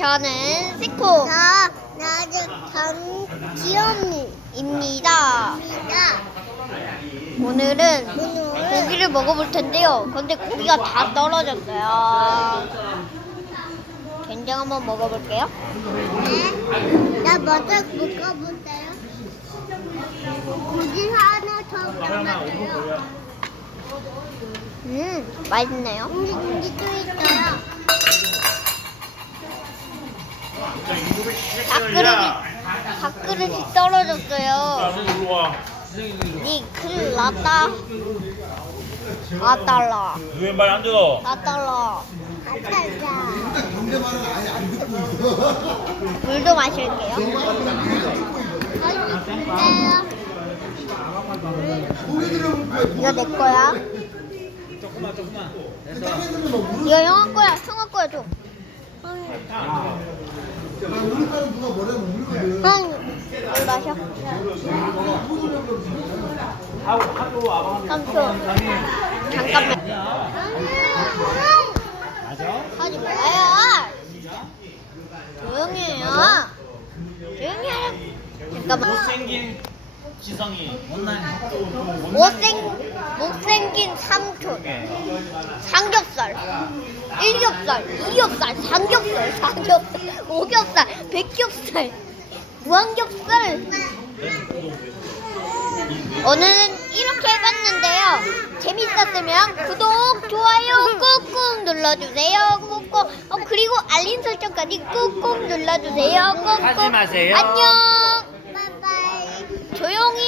저는 시코 나 나는 입니다. 강지연입니다. 오늘은 오늘 고기를 먹어볼 텐데요. 근데 고기가 다 떨어졌어요. 된장 한번 먹어볼게요. 네, 나 먼저 묶어볼게요. 고기 하나 더 남았어요. 음, 맛있네요. 우리 고기도 밥그릇이, 밥그릇이 떨어졌어요. 니 큰일 났다. 아 달라. 왼발 앉아. 아 달라. 감사합니다. 물도 마실게요. 이거 내 거야. 이거 형아 거야. 형아 거야 물 마셔. 잠깐만. 하지 마요. 조용히 해요. 조용히 하라고. 잠깐만. 못생긴 삼촌. 삼겹살. 일 겹살, 이겹살, 삼겹살, 사겹살, 오겹살, 백겹살, 무한겹살. 오늘은 이렇게 해봤는데요. 재밌었으면 구독, 좋아요 꾹꾹 눌러주세요. 꾹꾹. 어, 그리고 알림 설정까지 꾹꾹 눌러주세요. 꾹꾹. 하지 마세요. 안녕. 조용히.